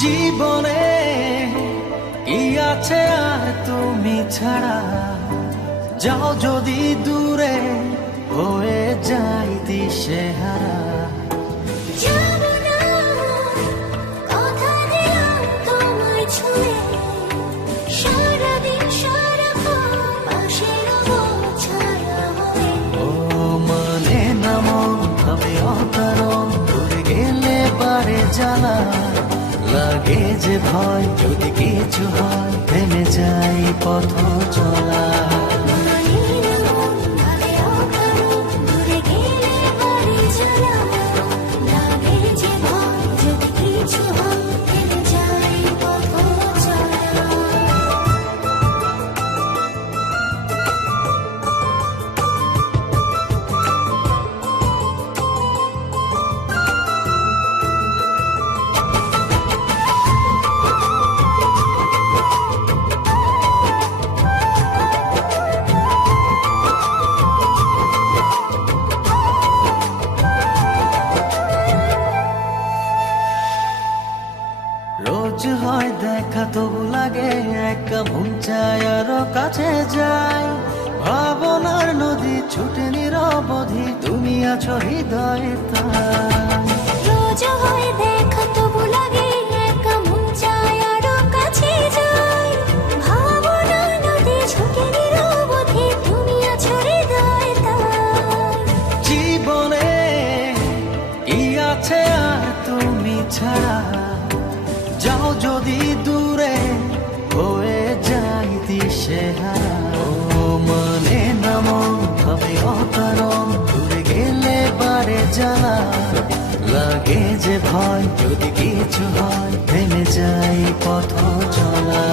জীবনে কি আছে আর তুমি ছাড়া, যাও যদি দূরে হয়ে যাই দিশেহারা। ও মানে না মন ভাবে অকারণ, দূরে গেলে পারে জ্বালা লাগে যে ভয়, যদি কিছু হয় থেমে যাই পথ চলা। রোজ হয় দেখা তবু লাগে একা, মন চায় আরো কাছে যাই। ভাবনার নদী ছুটে নিরবধি, তুমি আছো হৃদয়ে তাই। রোজ হয় দেখা তবু লাগে একা, মন চায় আরো কাছে যাই। ভাবনার নদী ছুটে নিরবধি, তুমি আছো হৃদয়ে তাই। জীবনে কি আছে আর তুমি ছাড়া, যাও যদি দূরে হয়ে যাই দিশেহারা। ও মানে না মন ভাবে অকারণ, দূরে গেলে পারে জ্বালা লাগে যে ভয়, যদি কিছু হয় থেমে যাই পথ চলা।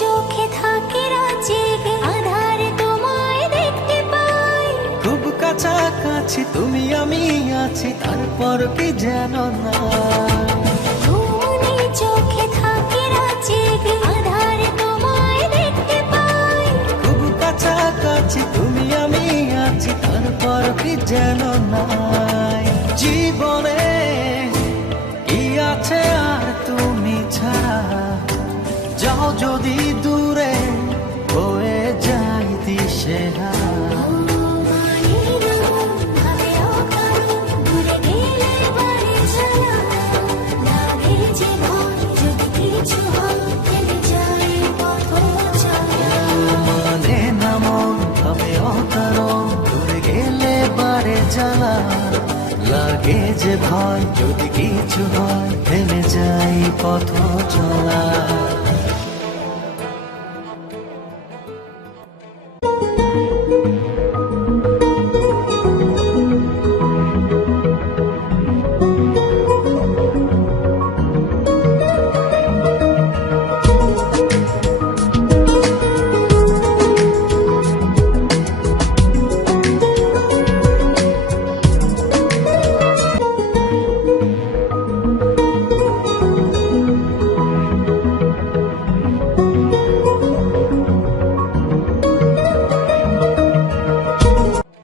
চোখে থাকে রাত জেগে, আধারে তোমায় দেখতে পাই। খুব কাছাকাছি তুমি আমি আছি, তারপর কি যেন না। ঘুমনে চোখে থাকে রাত জেগে, আধারে তোমায় দেখতে পাই। খুব কাছাকাছি তুমি আমি আছি, তারপর কি যেন নাই। জীবনে কি আছে আর তুমি ছাড়া, যাও যদি দূরে হয়ে যাই দিশেহারা। মানে না মন ভাবে অকারণ, দূরে গেলে পারে জ্বালা লাগে যে ভয়, যদি কিছু হয় থেমে যাই পথ চলা।